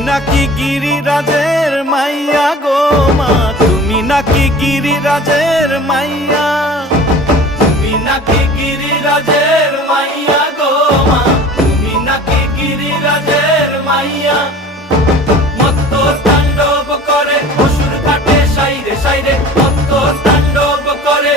নাকি গিরিরাজের মাইয়া গো মা, তুমি নাকি গিরিরাজের মাইয়া, তুমি নাকি গিরিরাজের মাইয়া গো মা, তুমি নাকি গিরিরাজের মাইয়া। মত্ত তাণ্ডব করে অসুর ঘাটে সাইরে সাইরে, মত্ত তাণ্ডব করে